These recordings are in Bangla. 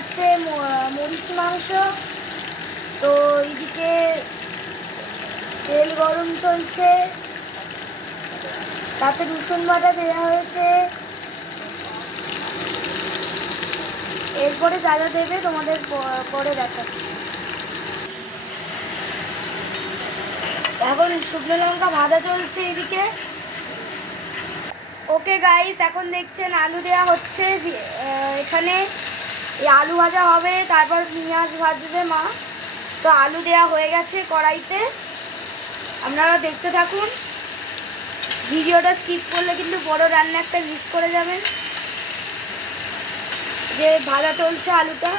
বানাচ্ছে মরিচ মাংস। তো এইদিকে তেল গরম চলছে, তাতে রসুন বাটা দেওয়া হয়েছে। এরপরে যা যা দেবে তোমাদের পরে দেখাচ্ছি। এখন শুকনো লঙ্কা ভাজা চলছে এদিকে। ওকে গাইস, এখন দেখছেন আলু দেওয়া হচ্ছে। এখানে এই আলু ভাজা হবে, তারপর পেঁয়াজ ভাজবে মা। তো আলু দেওয়া হয়ে গেছে কড়াইতে, আপনারা দেখতে থাকুন। ভিডিওটা স্কিপ করলে কিন্তু বড় রান্না একটা মিস করে যাবেন। যে ভাজা চলছে আলুটা।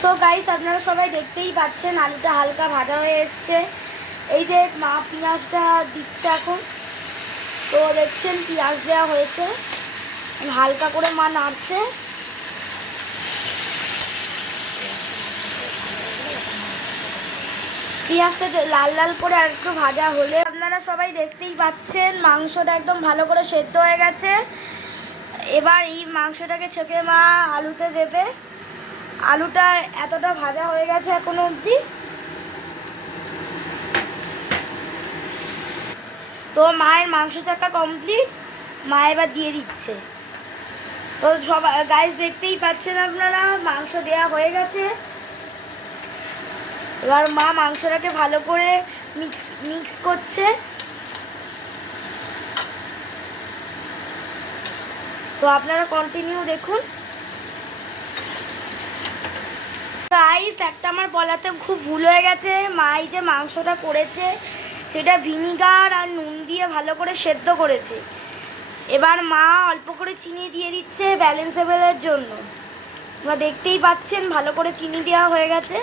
সো গাইস, আপনারা সবাই দেখতেই পাচ্ছেন আলুটা হালকা ভাজা হয়ে এসছে। এই যে মা পেঁয়াজটা দিচ্ছে এখন। তো দেখছেন পেঁয়াজ দেওয়া হয়েছে, হালকা করে মা নাড়ছে। পেঁয়াজটা লাল লাল করে আর একটু ভাজা হলে, আপনারা সবাই দেখতেই পাচ্ছেন মাংসটা একদম ভালো করে সেদ্ধ হয়ে গেছে। এবার এই মাংসটাকে ছেঁকে মা আলুতে দেবে। আলুটা এতটা ভাজা হয়ে গেছে এখনো অবধি। তো মায়ের মাংস চাকা কমপ্লিট, মা এবার দিয়ে দিচ্ছে। তো সবাই গাইস দেখতেই পাচ্ছেন আপনারা, মাংস দেওয়া হয়ে গেছে। এবার মা মাংসটাকে ভালো করে মিক্স করছে। তো আপনারা কন্টিনিউ দেখুন। গাইস, একটা আমার বলাতে খুব ভুল হয়ে গেছে। মা এই যে মাংসটা করেছে সেটা ভিনিগার আর নুন দিয়ে ভালো করে সেদ্ধ করেছে। এবার মা অল্প করে চিনি দিয়ে দিচ্ছে ব্যালেন্সেবলের জন্য। তোমরা দেখতেই পাচ্ছেন ভালো করে চিনি দেওয়া হয়ে গেছে।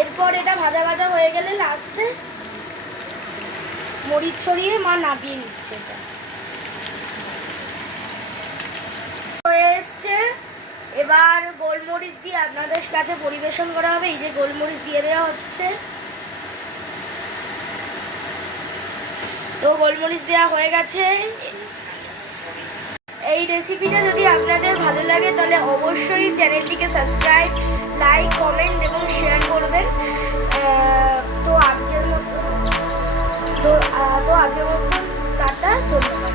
এরপর এটা ভাজা ভাজা হয়ে গেলে লাস্টে মরিচ ছড়িয়ে মা নামিয়ে নিচ্ছে। এটা হয়ে এসছে। এবার গোলমরিচ দিয়ে আপনাদের কাছে পরিবেশন করা হবে। এই যে গোলমরিচ দিয়ে দেওয়া হচ্ছে। তো গোলমরিচ দেওয়া হয়ে গেছে। এই রেসিপিটা যদি আপনাদের ভালো লাগে তাহলে অবশ্যই চ্যানেলটিকে সাবস্ক্রাইব, লাইক, কমেন্ট এবং শেয়ার করবেন। তো আজকের মতো টাটা, ধন্যবাদ।